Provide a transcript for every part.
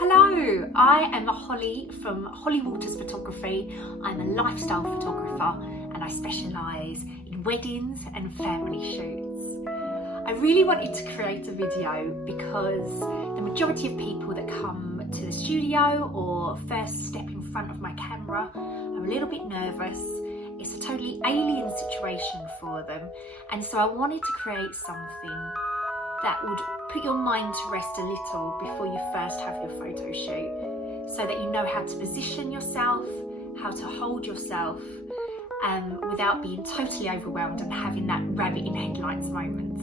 Hello, I am Holly from Holly Waters Photography. I'm a lifestyle photographer and I specialise in weddings and family shoots. I really wanted to create a video because the majority of people that come to the studio or first step in front of my camera are a little bit nervous. It's a totally alien situation for them, and so I wanted to create something that would put your mind to rest a little before you first have your photo shoot, so that you know how to position yourself, how to hold yourself, without being totally overwhelmed and having that rabbit in headlights moment.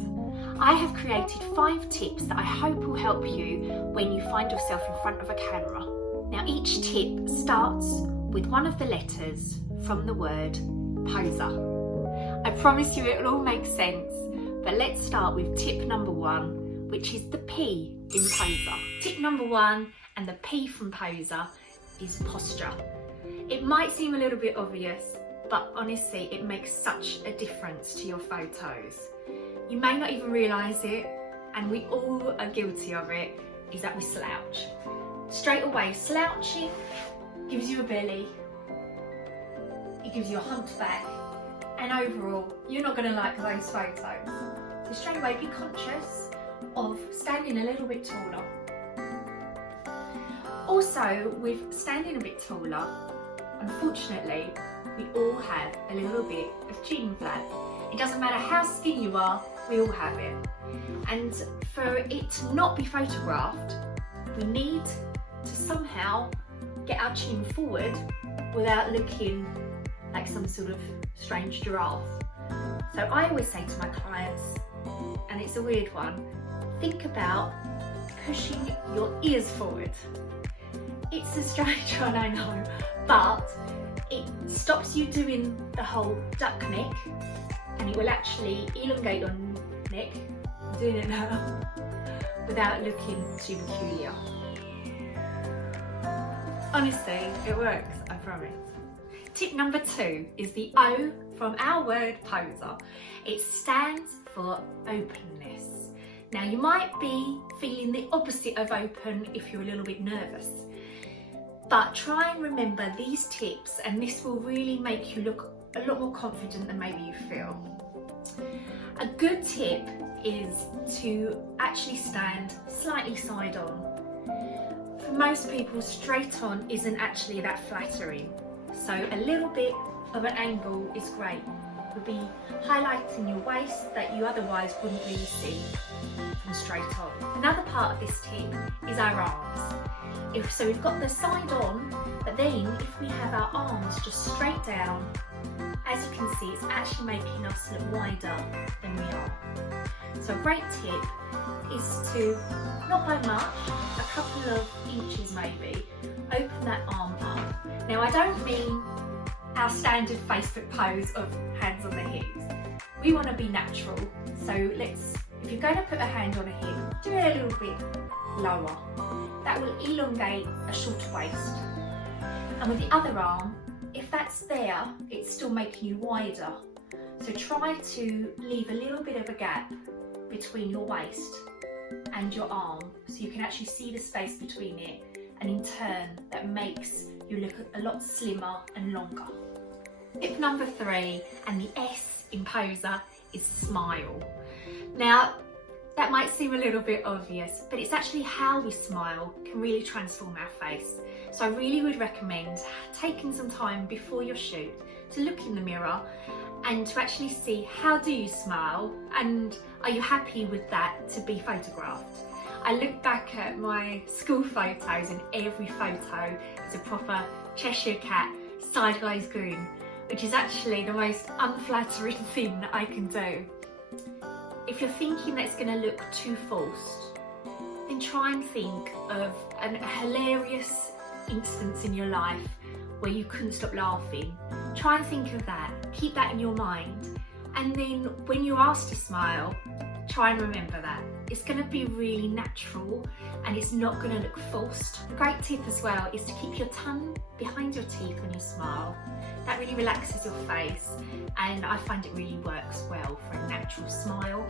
I have created 5 tips that I hope will help you when you find yourself in front of a camera. Now, each tip starts with one of the letters from the word poser. I promise you it will all make sense. But let's start with tip number 1, which is the P in poser. Tip number 1 and the P from poser is posture. It might seem a little bit obvious, but honestly, it makes such a difference to your photos. You may not even realise it, and we all are guilty of it, is that we slouch. Straight away, slouching gives you a belly, it gives you a humped back, and overall, you're not going to like those photos. So straight away, be conscious of standing a little bit taller. Also, with standing a bit taller, unfortunately, we all have a little bit of chin flap. It doesn't matter how skinny you are, we all have it. And for it to not be photographed, we need to somehow get our chin forward without looking like some sort of strange giraffe. So I always say to my clients, and it's a weird one, think about pushing your ears forward. It's a strange one, I know, but it stops you doing the whole duck neck, and it will actually elongate your neck, I'm doing it now, without looking too peculiar. Honestly, it works, I promise. Tip number 2 is the O from our word poser. It stands for openness. Now, you might be feeling the opposite of open if you're a little bit nervous, but try and remember these tips and this will really make you look a lot more confident than maybe you feel. A good tip is to actually stand slightly side on. For most people, straight on isn't actually that flattering. So a little bit of an angle is great. It will be highlighting your waist that you otherwise wouldn't really see from straight on. Another part of this tip is our arms. So we've got the side on, but then if we have our arms just straight down, as you can see, it's actually making us look wider than we are. So a great tip is to, not by much, a couple of inches maybe, open that arm up. Now, I don't mean our standard Facebook pose of hands on the hips. We want to be natural. So if you're going to put a hand on a hip, do it a little bit lower. That will elongate a shorter waist. And with the other arm, if that's there, it's still making you wider. So try to leave a little bit of a gap between your waist and your arm so you can actually see the space between it, and in turn that makes you look a lot slimmer and longer. Tip number 3 and the S in poser is smile. Now, that might seem a little bit obvious, but it's actually how we smile can really transform our face. So I really would recommend taking some time before your shoot to look in the mirror and to actually see how do you smile, and are you happy with that to be photographed. I look back at my school photos and every photo is a proper Cheshire cat sideways grin, which is actually the most unflattering thing that I can do. If you're thinking that it's going to look too forced, then try and think of a hilarious instance in your life where you couldn't stop laughing. Try and think of that, keep that in your mind, and then when you're asked to smile, try and remember that. It's going to be really natural and it's not going to look forced. A great tip as well is to keep your tongue behind your teeth when you smile. That really relaxes your face, and I find it really works well for a natural smile.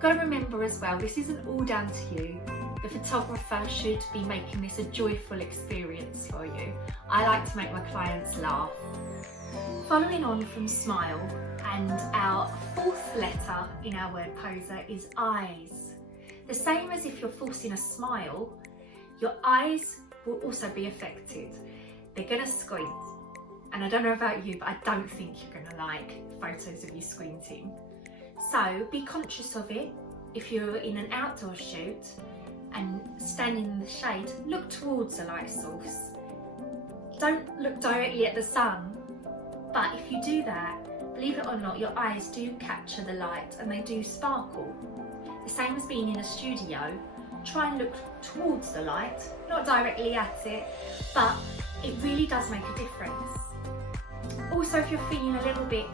Got to remember as well, this isn't all down to you. The photographer should be making this a joyful experience for you. I like to make my clients laugh. Following on from smile, and our fourth letter in our word poser is eyes. The same as if you're forcing a smile, your eyes will also be affected. They're gonna squint. And I don't know about you, but I don't think you're gonna like photos of you squinting. So be conscious of it. If you're in an outdoor shoot and standing in the shade, look towards the light source. Don't look directly at the sun. But if you do that, believe it or not, your eyes do capture the light and they do sparkle. The same as being in a studio, try and look towards the light, not directly at it, but it really does make a difference. Also, if you're feeling a little bit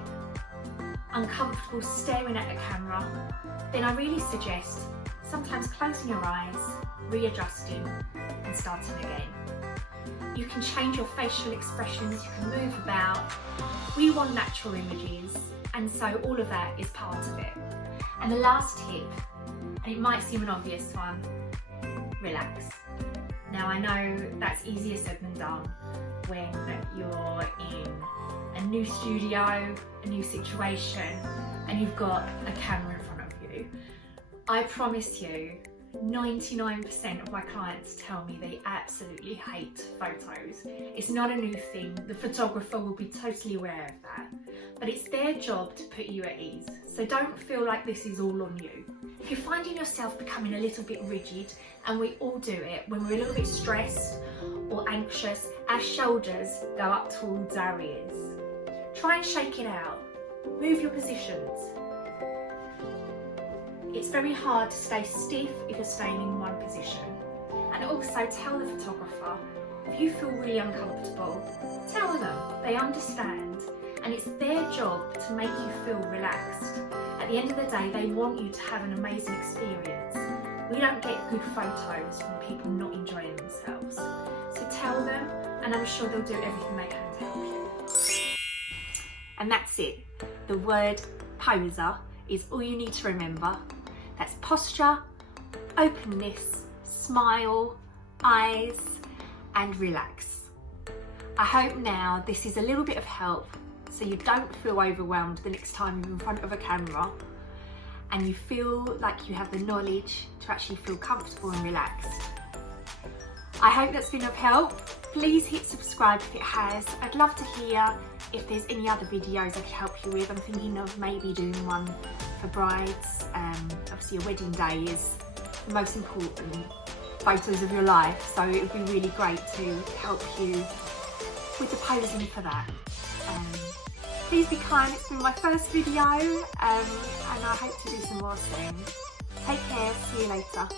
uncomfortable staring at the camera, then I really suggest sometimes closing your eyes, readjusting and starting again. You can change your facial expressions, you can move about. We want natural images, and so all of that is part of it. And the last tip, and it might seem an obvious one, relax. Now I know that's easier said than done when you're in a new studio, a new situation, and you've got a camera in front of you. I promise you, 99% of my clients tell me they absolutely hate photos. It's not a new thing. The photographer will be totally aware of that. But it's their job to put you at ease. So don't feel like this is all on you. If you're finding yourself becoming a little bit rigid, and we all do it when we're a little bit stressed or anxious, our shoulders go up towards our ears. Try and shake it out. Move your positions. It's very hard to stay stiff if you're staying in one position. And also tell the photographer, if you feel really uncomfortable, tell them, they understand. And it's their job to make you feel relaxed. At the end of the day, they want you to have an amazing experience. We don't get good photos from people not enjoying themselves. So tell them, and I'm sure they'll do everything they can to help you. And that's it. The word poser is all you need to remember. That's posture, openness, smile, eyes, and relax. I hope now this is a little bit of help so you don't feel overwhelmed the next time you're in front of a camera, and you feel like you have the knowledge to actually feel comfortable and relaxed. I hope that's been of help. Please hit subscribe if it has. I'd love to hear if there's any other videos I could help you with. I'm thinking of maybe doing one for brides. Obviously a wedding day is the most important photos of your life, so it would be really great to help you with the posing for that. Please be kind, it's been my first video, and I hope to do some more soon. Take care, see you later.